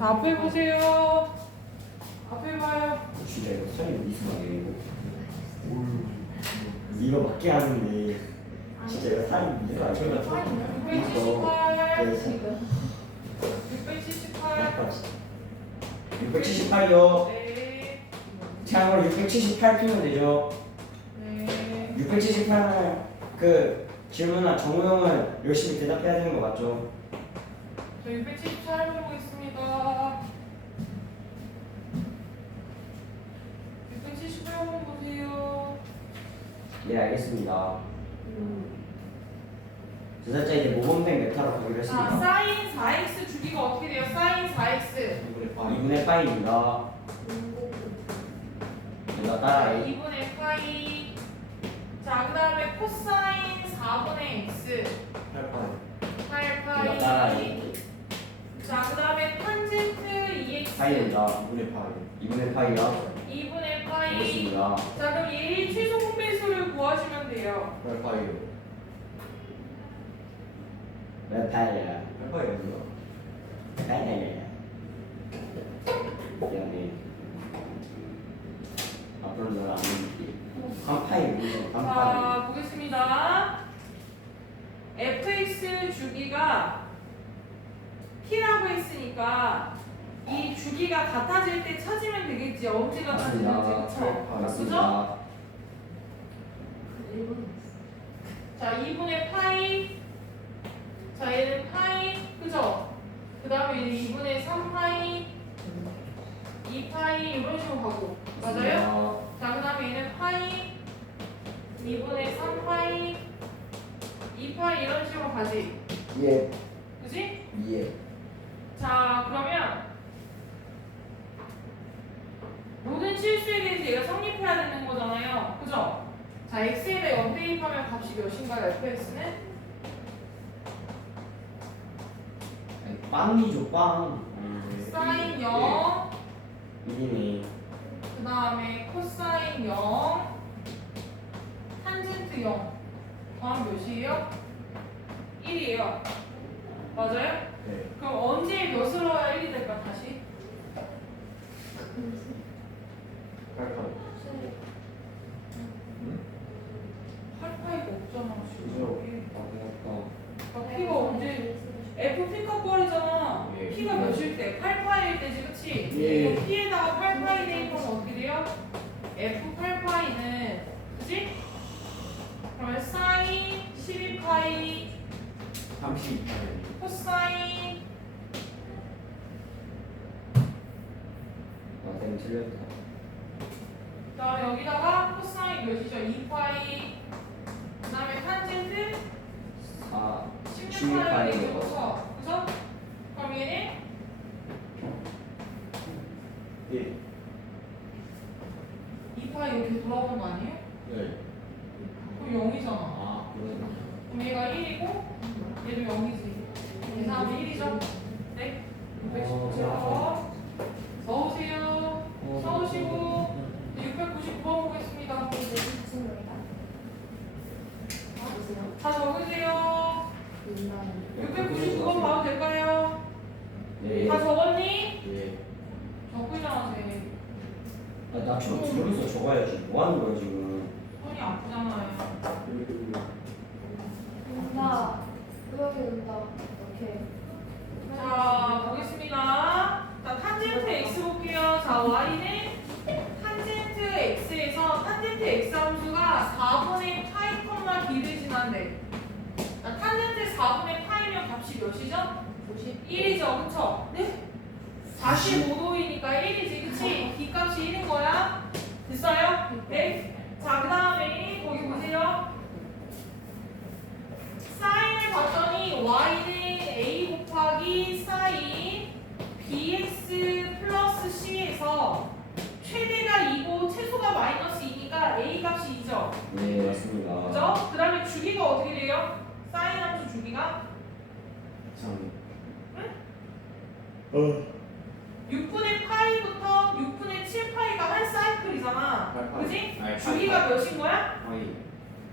자, 앞에 보세요. 앞에 봐요. 진짜 이거 선이 미스하게 이거 이거 맞게 하는데 진짜 이거 살이 미스가 아니라 678. 678이요 네. 참고로 678 피면 되죠 네. 678은 그 질문이나 정우형은 열심히 대답해야 되는 거 맞죠? 저678 해보겠습니다. 678 한번 보세요. 예 알겠습니다 저 살짝 이제 모범된 메타로 가기로 자, 했습니다 사인 4x 주기가 어떻게 돼요? 사인 4x. 2분의 파이입니다 내가 자, 따라해 2분의 파이. 자, 그 다음에 코사인 4분의 x. 8 내가 파이. 따라해 자, 그 다음에 탄젠트 2x. 파이입니다 2분의 파이야? 2분의 파이. 알겠습니다. 자, 그럼 얘의 최소 공배수를 구하시면 돼요. 몇 파이야? 파이야 미안해 앞으로 너랑 안 믿을게 한 파이 한 파이 자, 보겠습니다. fx 주기가 t라고 했으니까 이 주기가 같아질 때 찾으면 되겠지. 같아지는지 맞습니다 그쵸? 맞습니다 자, 2분의 파이. 자, 얘는 파이. 그죠? 그 다음에 이제 2분의 3파이. 2파이 이런 식으로 가고. 맞아요? 자, 그 다음에 얘는 파이. 2분의 3파이. 2파이 이런 식으로 가지. 예 그지? 예. 자, 그러면 모든 실수에 대해서 얘가 성립해야 되는 거잖아요. 그죠? 자, x에다 0 대입하면 값이 몇인가요, fx는? 아니, 빵이죠 빵 사인 0, 1이네 그 다음에 코사인 0, 탄젠트 0. 더하면 몇이에요? 1이에요. 맞아요? 네 그럼 언제 몇을 넣어야 1이 될까, 다시? 8파이가 없잖아, 지금. 아, P가 언제 F P값 버리잖아. 예. P가 몇일 때? 8파일 때지, 그치? 예. 그럼 P에다가 8파이 대입하면 어떻게 돼요? F 8파이는 그치? 그러면 사인 12파이 32파이 코사인 아 땡, 틀렸다 자 여기다가 코사인 몇이죠? 2파이 그 다음에 탄젠트 4 16파이 되죠? 16파이 그쵸? 그죠? 그럼 얘는 예 2파이 이렇게 돌아오는 거 아니에요? 네. 그럼 0이잖아 아 그러네 그럼 얘가 1이고 얘도 0이지. 계산하면 1이죠? 네. 617번. 넣으세요. 써오시고 699번 보겠습니다. 다 적으세요. 699번 봐도 될까요? 네 다 적었니? 예. 적고 있잖아, 쟤. 아, 나처럼 들어서 적어야지 뭐 하는 거야 지금 손이 아프잖아요. 온다. 우영이 온다. 오케이. 자, 보겠습니다. 자, 탄젠트 x 볼게요. 자, y는 탄젠트 x에서 탄젠트 x 함수가 4분의 파이 콤마 b를 지난대. 자, 탄젠트 4분의 파이면 값이 몇이죠? 1이죠, 그쵸? 네? 45도이니까 1이지, 그치? b 값이 1인 거야. 됐어요? 네? 자, 그 다음에 거기 보세요. 사인을 봤더니 y는 a 곱하기 사인 bx 플러스 c에서 최대가 2고 최소가 마이너스 2니까 a 값이 2죠. 네 맞습니다 그죠? 그 다음에 주기가 어떻게 돼요? 주기가 참 어. 6분의 파이부터 6분의 7 파이가 한 사이클이잖아. 그지? 주기가 몇인 거야? 아니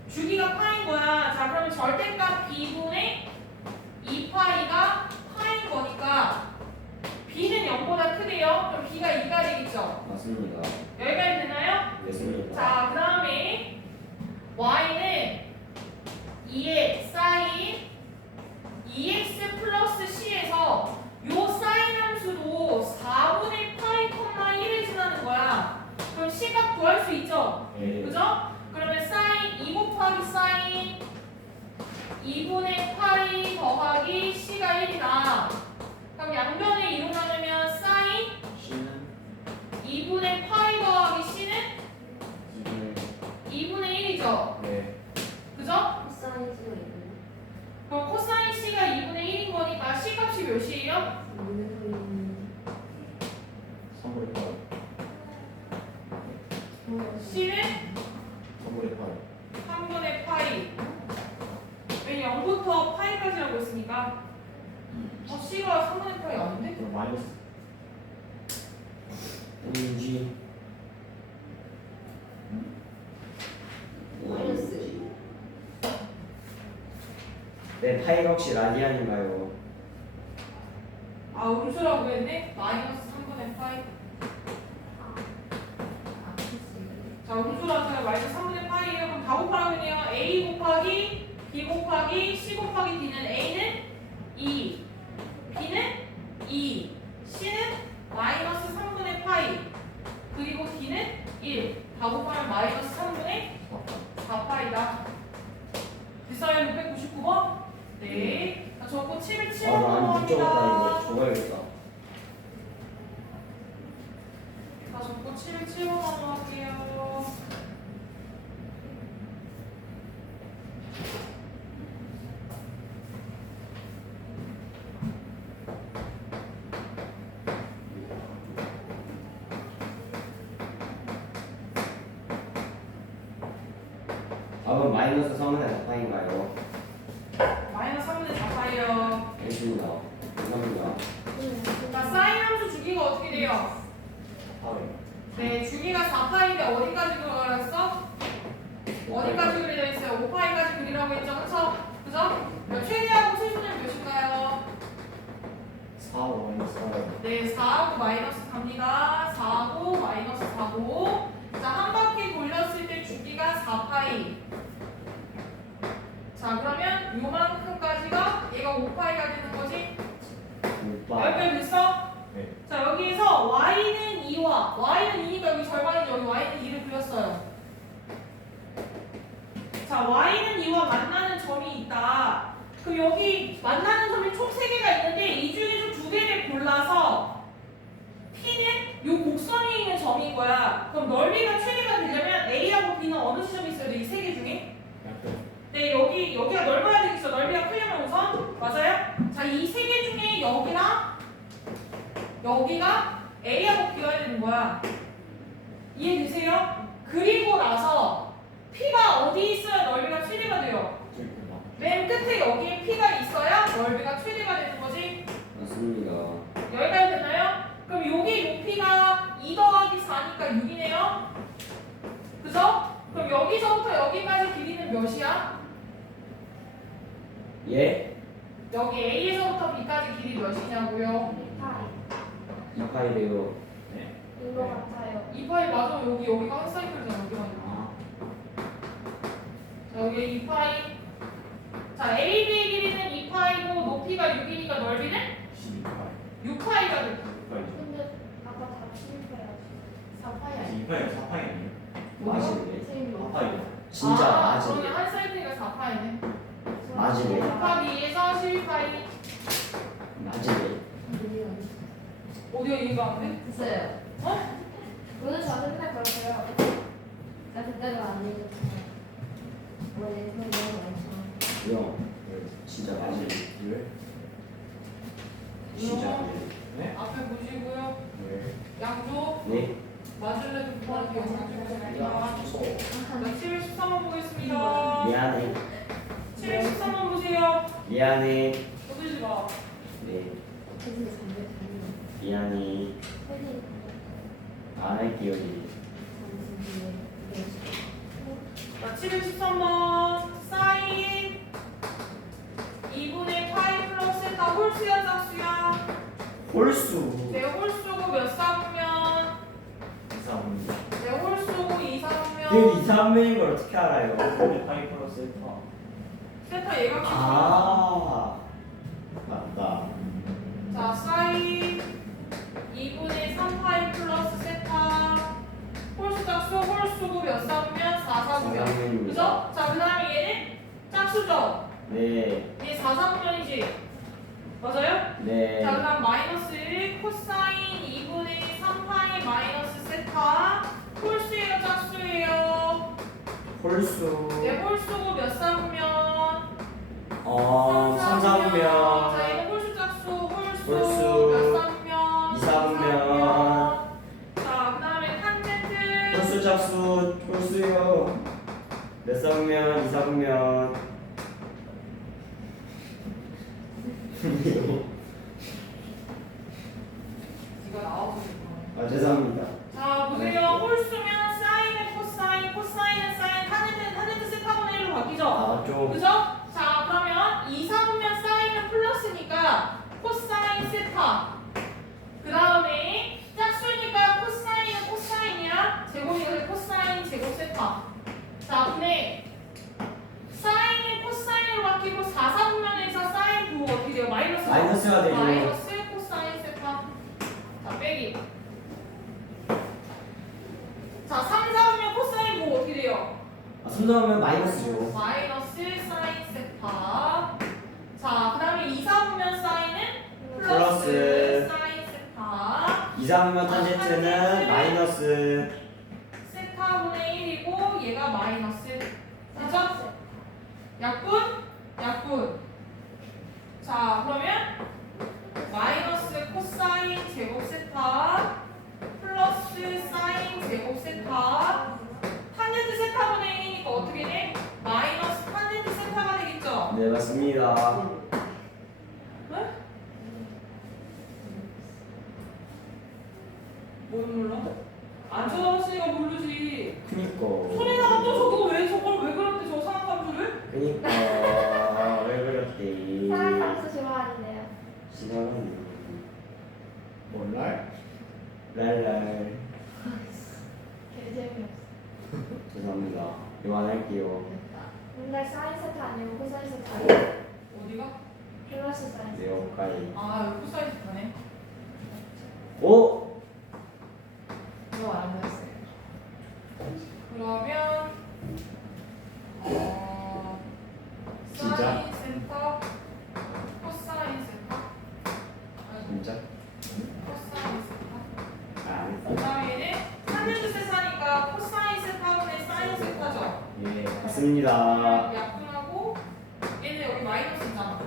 주기가 파인 거야. 자, 그러면 절대값 b분의 2 파이가 파인 거니까 b는 0 맞습니다. 여기까지 되나요? 됐습니다. 자, 그 다음에 y는 2의 사인 2x 플러스 c에서 요 사인 함수도 4분의 파이 콤마 1을 지나는 거야. 그럼 c값 구할 수 있죠? 네. 그죠? 그러면 사인 2 곱하기 사인 2분의 파이 더하기 c가 1이다. 그럼 양변을 이용하려면 사인 C는 2분의 파이 더하기 c는 2분의 2분의 1이죠. 네. 그죠? 사이즈가 있는. 그럼 코사인 c가 2분의 1인 거니까 c 값이 몇이에요? 있는 거 있는. 3분의 8. c는 3분의 8. 3분의 파이. 왜 0부터 파이까지라고 했으니까 어, c가 3분의 파이 아닌데? 그럼 마이너스. 인지. 마이너스. 네, 파이가 혹시 라디안인가요? 아 음수라고 했네? 마이너스 3분의 파이. 자 음수라서 마이너스 3분의 파이예요. 그럼 다 곱하면요 a 곱하기 b 곱하기 c 곱하기 d는 a는 2, b는 2, c는 마이너스 3분의 파이, 그리고 d는 1. 다 곱하면 마이너스 3분의 4파이다. 비싸요 699번? 네. 자, 적고 7을 7번 아, 나 넘어갑니다. 이거 적어야겠다. 자, 적고 7을 7번 넘어갈게요. 답은 마이너스 3분의 4파인가요? 마이너스 3분의 4파이요. 알겠습니다. 감사합니다. 자, 사인 함수 주기가 어떻게 돼요? 8회. 네, 주기가 4파인데 어디까지 그렸어? 어디까지 그리려 했어요? 5파이까지 그리라고 했죠? 그쵸? 그죠? 그럼 최대하고 최소는 몇일까요? 4, 마이너스 4. 네, 4하고 마이너스 4입니다. 4하고 마이너스 4고. 자, 한 바퀴 돌렸을 때 주기가 4파이. 자, 그러면 요만큼까지가 얘가 5파이가 되는 거지? 오빠. 여기까지 됐어? 네. 자, 여기에서 y는 2와 y는 2니까 여기 절반이죠. 여기 y는 2를 그렸어요. 자, y는 2와 만나는 점이 있다. 그럼 여기 만나는 점이 총 3개가 있는데 이 중에서 두 개를 골라서 P는 요 곡선에 있는 점인 거야. 그럼 넓이가 최대가 되려면 A하고 B는 어느 지점이 있어야 돼? 이세개 중에? 네, 여기, 여기가 넓어야 되겠어. 넓이가 크려면 우선. 맞아요? 자, 이세개 중에 여기랑 여기가 A하고 비워야 되는 거야. 이해되세요? 그리고 나서 P가 어디 있어야 넓이가 최대가 돼요? 맨 끝에 여기에 P가 있어야 넓이가 최대가 되는 거지. 맞습니다. 여기까지 됐나요? 그럼 여기 높이가 2 더하기 4니까 6이네요. 그죠? 그럼 여기서부터 여기까지 길이는 몇이야? 예? 여기 A에서부터 B까지 길이 몇이냐고요? 8. 역할이래요. 네. 인거 같아요. 이 파이 맞으면 여기 여기가 한 사이클이잖아 여기가 아니라. 아, 자 여기 이 파이. 자 AB의 길이는 2 파이고 높이가 6이니까 넓이는 12파이. 6 파이가 될 거야. 6파이죠. 근데 아까 다 실패하지. 4 파이 아니야? 2파이가 4파이 아니에요? 맞이. 선생님 4파이요. 진짜 아, 맞아. 그러면 한 사이클이가 4 파이네. 맞이. 곱하기 2에서 12 파이. 맞이. 어디가 이해가 안 돼? 됐어요. 어? 오늘 저한테 맨날 그러세요. 나 그때도 안 읽었잖아. 원래 그런 거 많잖아. 형, 진짜 맞으네. 왜? 진짜 맞네. 네? 앞에 보시고요 왜? 양조 네? 맞을래도 부활기 영상 찍으세요 야, 무서워. 자 713번 보겠습니다 미안해. 713번 보세요 미안해. 어디지 마 네. 미안해. 잠시 뒤에 자, 713번 사인 2분의 파이 플러스 다 홀수야 짝수야 홀수. 네 홀수고 몇 쌍이면 그 이상한 면인 걸 어떻게 알아요? 파이 플러스 1파 세타 얘가 아. 짝수죠? 네, 얘4 사분면이지? 맞아요? 네. 자, 그 다음 마이너스 1 코사인 2분의 3파이 마이너스 세타 홀수예요 짝수예요? 홀수. 얘 홀수고 몇 사분면? 어, 3, 4분면. 자, 얘는 홀수 짝수 홀수, 홀수. 몇 사분면? 이 사분면. 자, 그 다음에 탄젠트 홀수 짝수 홀수요. 몇 사분면, 이 사분면. 그래서 다음에 2, 4분면 사인은 플러스. 사인 2, 3면 탄젠트는 마이너스. 세타분의 1이고 얘가 마이너스 그죠? 약분? 약분 자 그러면 마이너스 코사인 제곱 세타 플러스 사인 제곱 세타 탄젠트 세타분의 1이니까 어떻게 돼? 마이너스 탄젠트 세타가 되겠죠? 네 맞습니다. 네? 뭘 몰라? 안 쳐다봤으니까 모르지 그니까. 손에다가 또 저거 왜 저걸 왜 그런데 저 상함수를? 그니까 왜 그랬대? 사랑함수 좋아하는데요. 시간은 몰라 랄랄. 개 재미없어. 죄송합니다. 이거 안 할게요. 근데 사인 세타 아니고 코사인 아니에요? 어디가? 플러스 사인 세타. 네, 오까이. 아 여기 코사이즈 가네 오! 이거 안 했어요. 그러면 어 진짜? 사인 세타 코사인 세타 아, 진짜? 코사인 세타 아, 안 그 했어. 다음에는 탄젠트 세타니까 코사인 세타분의 사인 세타죠 예, 맞습니다. 약분하고 얘는 여기 마이너스잖아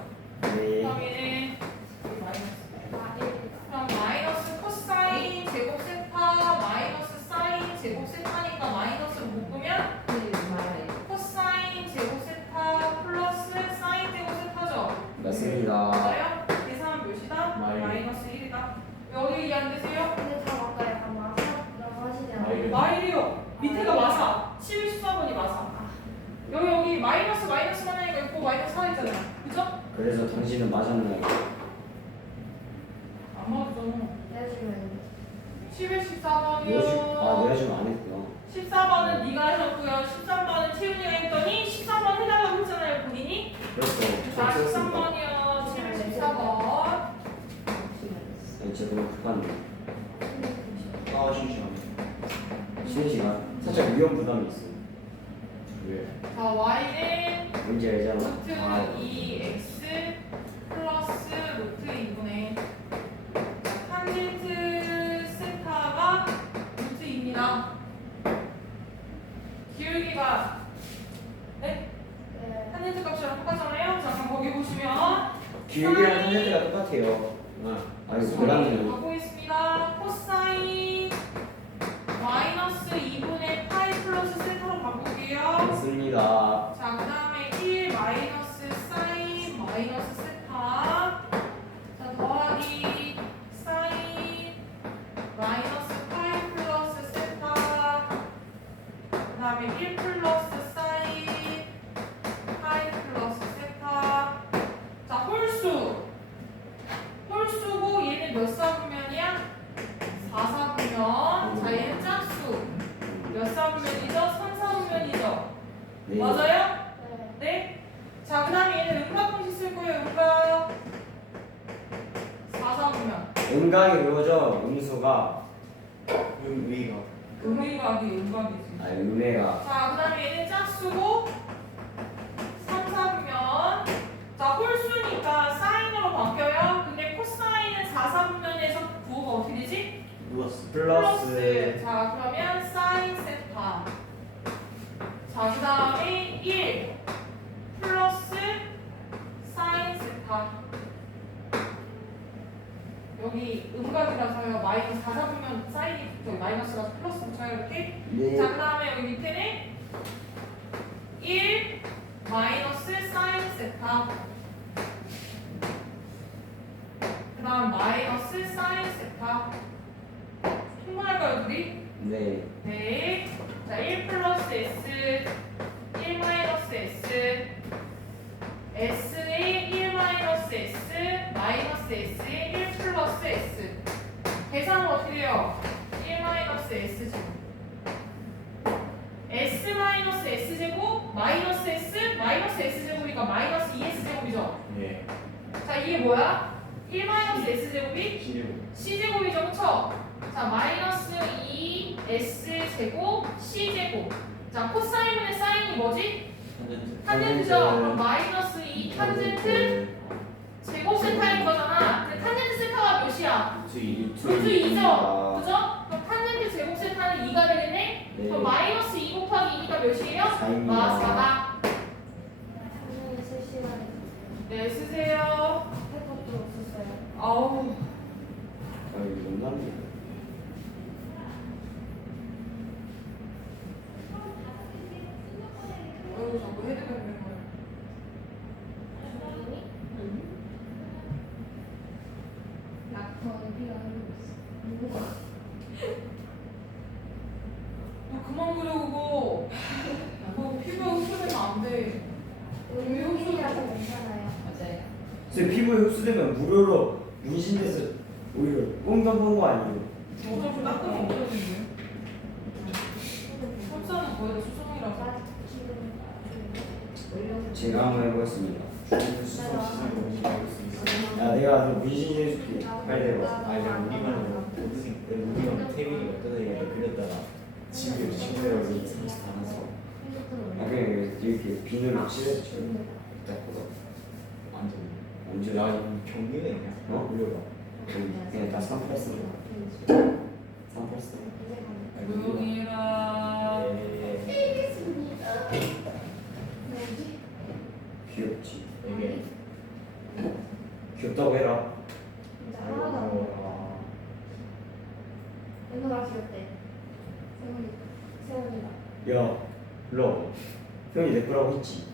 그 네. 다음에는 여기 마이너스 아, 1이다. 그럼 마이너스 코사인 제곱 세타 마이너스 사인 제곱 세타니까 마이너스를 묶으면 코사인 제곱 세타 플러스 사인 제곱 세타죠? 맞습니다. 맞아요? 계산 몇이다? 마이. 마이너스 1이다. 여기 이해 안 되세요? 근데 다 뭔가 약간 마사라고 하시지 마일. 않아요? 마일이요. 밑에가 마사. 11, 14번이 마사. 여기 여기 마이너스 마이너스 하나니까 있고 마이너스 하나 있잖아요. 그죠? 그래서 당신은 맞았나요? 안 맞죠. 내주면 11, 내가 주, 아, 14번이요. 내가 지금 안 했구나. 14번은 네가 하셨고요. 13번은 채윤이가 했더니 13번 해달라고 했잖아요, 본인이. 그렇죠. 자, 저 썼습니다. 13번이요. 11, 14번. 아니, 제가 너무 급한데. 아 잠시만 쉬는 시간. 살짝 위험 부담이 있어. 왜? 자, y는 뭔지 알잖아. 루트 아, 2x 기울기가 네? 네. 탄젠트 값이랑 똑같잖아요. 자, 그럼 거기 보시면 기울기랑 탄젠트가 똑같아요. 아 아니, 가 그 다음에 1 플러스 사인 파이 플러스 세타. 자, 홀수. 홀수고 얘는 몇 사분면이야? 4사분면. 자, 얘는 짝수. 몇 사분면이죠? 3, 네. 맞아요? 네. 네. 자, 그 다음에 얘는 음각 공식 쓸 거예요. 음각. 4, 4분면. 음각이 이루어져 음수가 의미가 음의각이 음각이지. 아 음해가 자, 그 다음에 얘는 짝수고 3, 4분면. 자, 홀수니까 사인으로 바뀌어요. 근데 코사인은 4, 4분면에서 부호가 어떻게 되지? 플러스 플러스 자, 그러면 사인 세타. 자, 그 다음에 1 플러스 사인 세타. 여기 음각이라서요. 마이너스 4, 4분면 사인이 저기 마이너스가 플러스 붙여요. 이렇게. 네 자, 그 다음에 여기 밑에는 1 마이너스 사인 세타. 그 다음 마이너스 사인 세타. 통분할까요, 둘이? 네. 네. 자, 1 플러스 S, 1 마이너스 S, S의 1 마이너스 S, 마이너스 S의 1 플러스 S. 계산은 어떻게 돼요? 1 마이너스 S 제곱. S 마이너스 S 제곱, 마이너스 S, 마이너스 S 제곱이니까 마이너스 2S 제곱이죠? 예 자, 이게 뭐야? 1 마이너스 S 제곱이 시리고 C제곱이죠, 그쵸? 자, 마이너스 2S 제곱 C 제곱. 자, 코사인분의 사인이 뭐지? 탄젠트 탄젠트죠? 그럼 마이너스 2 탄젠트 제곱 세타인 거잖아. 근데 탄젠트 세타가 몇이야? 루트 루트 2죠? 아. 그죠? 그럼 탄젠트 제곱 세타는 2가 되겠네? 네. 그럼 마이너스 2 곱하기 2가 몇이에요? 사입니다. 아, 4다. 선생님 실시간에 네, 쓰세요. 할 것도 없었어요. 아우. 아 이거 자꾸 거야. 낙터는 피가 흐르고 있어. 너 그만 그려, 그거. 그거 피부에 흡수되면 안 돼. 우리 효민이라서 괜찮아요. 맞아요. 근데 피부에 흡수되면 무료로 문신돼서 오히려 뽕돈 번거 아니에요? 어차피 닦으면 없어지는데. 흡수는 거의 다 수성이라서. 나 지금 제가 한번 해보겠습니다 야 내가 너 문신 해줄게 빨리 해봐 아 이제 우리만 우리 우리만 태민이 어떤 애가 그렸다가 집에 친구들하고 상식 다 나서 아 그냥 이렇게 비늘로 칠해줘 딱 완전 야나 경기가 있냐? 어? 올려봐 그냥 다 삼팔스 삼팔스 조용히 해라. 예 뭐지? 귀엽지 이게 귀엽다고 해라 진짜 하나도 안 보여. 연우가 귀엽대. 세훈이, 세훈이가. 야 일로 세훈이 내 거라고 했지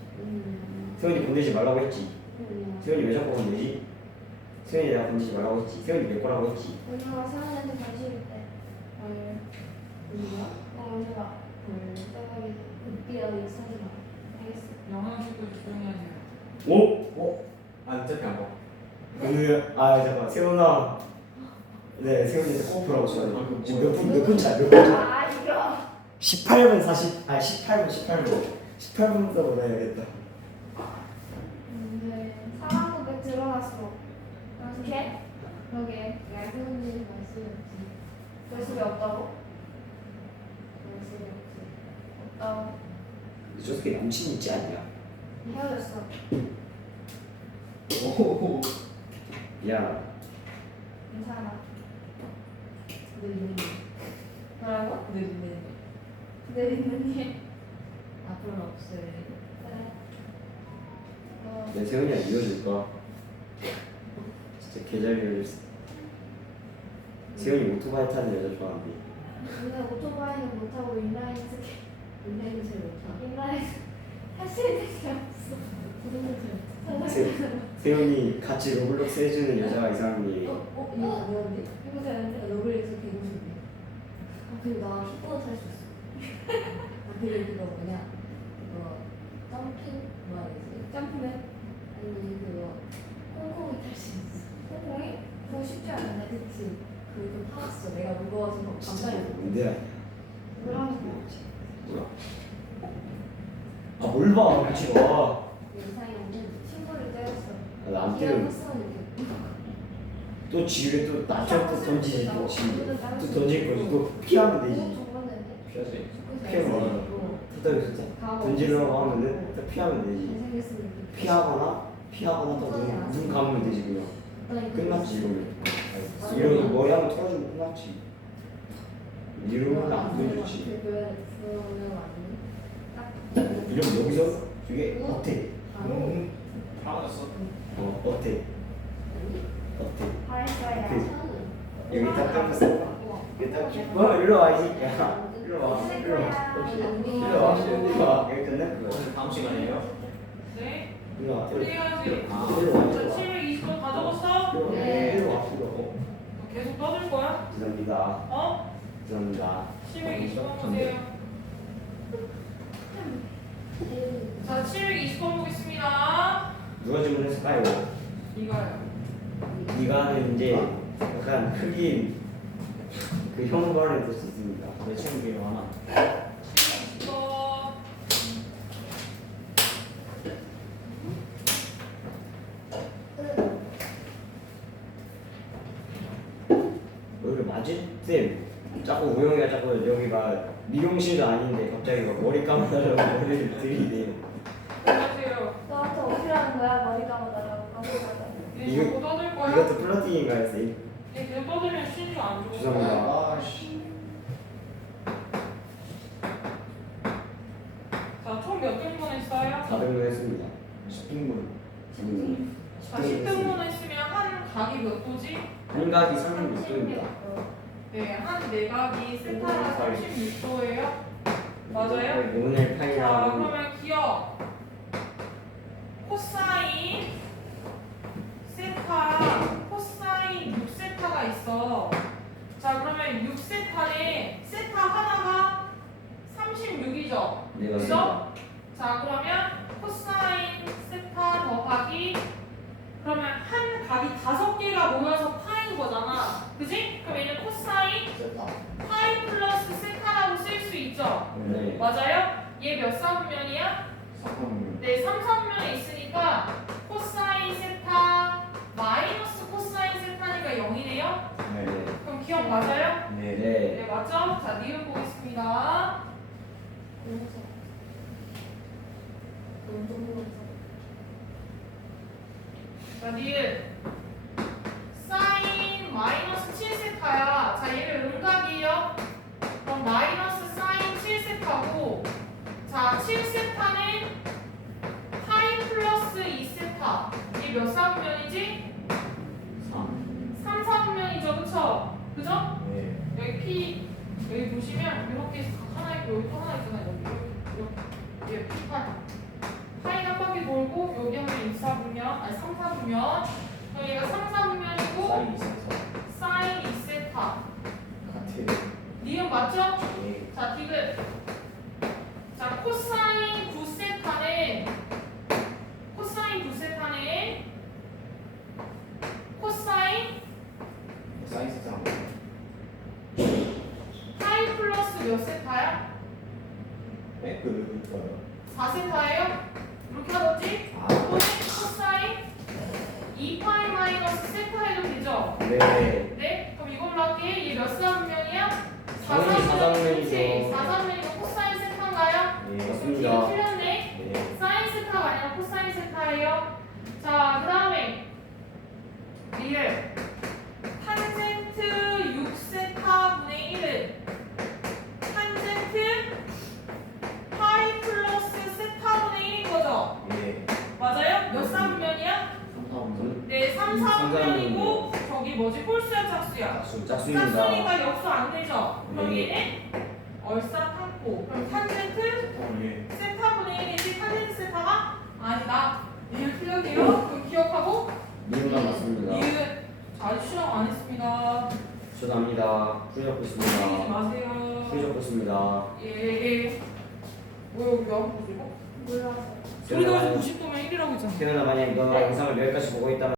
세훈이 건들지 말라고 했지 세훈이 왜 자꾸 건들지? 세훈이 내가 건들지 말라고 했지 세훈이 내 거라고 했지 연우가 세훈이한테 관심 있대. 헐. 누가? 어, 연우가. 헐. 저기 극비하고 있어지 마. 알겠어. 영화 찍고 조용히 하세요. 오? 어? 아 어차피 안 봐. 그, 아 잠깐 세훈아 네 세훈이한테 꼭 보라고 써요 지금 몇 분, 몇 분차 몇 분차 아, 이거. 18분 40, 아니 18분 18분 18분 더 보내야겠다 음, 네. 사랑 고백 들어갔어. 어떻게? 그러게. 야, 세훈이 말씀이었지. 결실이 없다고? 결실이 없지. 없다고. 저 새끼 남친 있지 않냐? 헤어졌어. 오. 미안 괜찮아. 네, 네, 뭐라고? 네, 네. 내 있는지. 앞으로는 없어요. 그래. 어, 내 세훈이랑 이어줄까? 진짜 이어줬어 세훈이 오토바이 타는 여자 좋아하는데 근데 오토바이는 못하고 인라인 스케 인생이 제일 못하. 인라인 할수 있는 게 없어. 같이 로블록스 해주는 여자가 이상해 어? 어? 이거 가벼운데? 이거 되는데? 로블에서 150개. 아, 나 킥보드 탈 수 있어. 아, 그리고 그거 뭐냐? 그거 점핑 뭐야 되지? 점프맨? 아니 그거 콩콩이 탈 수 있어. 콩콩이? 그거 쉽지 않은데. 그치. 그거 타봤어. 내가 무거워서 감당이 못 뭔데 그럼 뭐야 아뭘 봐, 친구를 때렸어. 나안 때려. 또 지우개 또 나처럼 또 던지지, 또 지우개. 또 던질 거지. 또 피하면 되지. 피하지. 피하면. 또 던져, 던지려고 또 피하면 되지. 피하거나, 피하거나 또 눈, 눈 감으면 되지, 그냥. 끝났지, 이러면. 맞아. 이러면 머리 한번 털어주면 끝났지. 이러면 안 보여주지. 이러면 여기서 이게 어때? 음. 화났어. 어, 어때? 어때? 여기 딱 감았어. 여기 딱 쭉. 어, 일로 와, 이 새끼야. 일로 와, 일로 와. 일로 와, 일로 와. 여기 끝날 거야. 다음 시간이에요? 네. 일로 와, 일로 와. 일로 와, 720번 다 적었어? 네. 일로 와. 계속 떠들 거야? 죄송합니다. 어? 죄송합니다. 720번 보세요. 자, 720번 보겠습니다. 누가 주문했을까요? 이거요. 이거는 이제 약간 흑인 그 형벌을 볼 수 있습니다. 내 친구 이름 하나. 720번. 여기 맞지? 쌤 자꾸 우영이가 자꾸 여기가 미용실도 아닌데 갑자기 막 머리 감아달라고 머리를 안녕하세요. 너한테 어떻게 하는 거야? 머리 감아달라고 감아달라고. 얘 이거- 자꾸 떠들 거야? 이것도 플러팅인가요 쌤? 얘 계속 떠들면 쉬는 안 좋아. 죄송합니다 아씨. 자, 총 몇 등분 했어요? 400명 했습니다 10등분. 자, 10등분 했으면 한 각이 몇 도지? 한각이 36도입니다 네, 한 내각이 세타가 36도예요. 맞아요? 오늘 자, 파이라고 그러면 기억. 코사인 세타, 코사인 6세타가 있어. 자, 그러면 6세타에 세타 하나가 36이죠. 네 그죠? 자, 그러면 코사인 세타 더하기 그러면 한 각이 다섯 개가 모여서 파인 거잖아. 그지? 그럼 얘는 코사인. 파이 플러스 세타라고 쓸 수 있죠. 네 맞아요? 얘 몇 사분면이야? 3등분. 네, 3, 3면에 있으니까 코사인 세타 마이너스 코사인 세타니까 0이네요? 네. 그럼 기억 맞아요? 네. 네. 네, 맞죠? 자, 니은 보겠습니다. 자, 니은 사인 마이너스 7세타야. 자, 얘를 음각이에요. 그럼 마이너스 사인 7세타고 자, 7세타는 파이 플러스 2세타. 이게 몇 사분면이지? 3. 3, 4분면이죠. 그쵸? 그죠? 네. 여기 P 여기 보시면 이렇게 각 하나 있고 여기 또 하나 있잖아요. 여기 이렇게 여기 P8 파이 한 바퀴 돌고 여기 하면 2, 4 분면 아니 3, 4분면 그럼 얘가 3, 4분면이고 사인 있어서. 사인 2세타 같아요. 니은 맞죠? 네. 자 디귿 자 코사인 9세타는 코사인 9세타는 코사인 사인 세상. 파이 플러스 몇 세타야? 네? 그, 그거요. 4세타예요? 이렇게 하겠지? 아. 또는 코사인 2파이 마이너스 세타 해도 되죠? 네 네? 그럼 이걸로 할게. 얘 몇 사분면이야? 당연히 4사분면이지. 사사분면이죠. 4사분면이고 코사인 세타인가요? 네. 그럼 맞습니다. 뒤에 틀렸네. 네. 사인 세타가 아니라 코사인 세타예요. 자, 그 다음에 리을 탄젠트 6세타분의 1은 탄젠트 파이 플러스 세타분의 1인 거죠? 네. 맞아요? 몇 사분면이야? 3, 4분분. 네, 3, 4분면이고 저기 뭐지? 홀수야 짝수야? 짝수입니다. 짝수니까 역수 안 되죠? 그럼 네. 얘는 얼싸탄고 그럼 탄젠트? 네. 세타분의 1이지 탄젠트 세타가 아니다. 리을 틀렸네요. 그럼 기억하고? 미분만 맞습니다. 리을 잘 수정 안 했습니다. 죄송합니다. 풀 잡고 틀리지 있습니다. 마세요. 풀 잡고 있습니다. 예. 뭐야 우리 안 보고 이거? 몰라서. 우리가 90도면 1이라고 했잖아. 태어나 만약 너가 영상을 여기까지 보고 있다면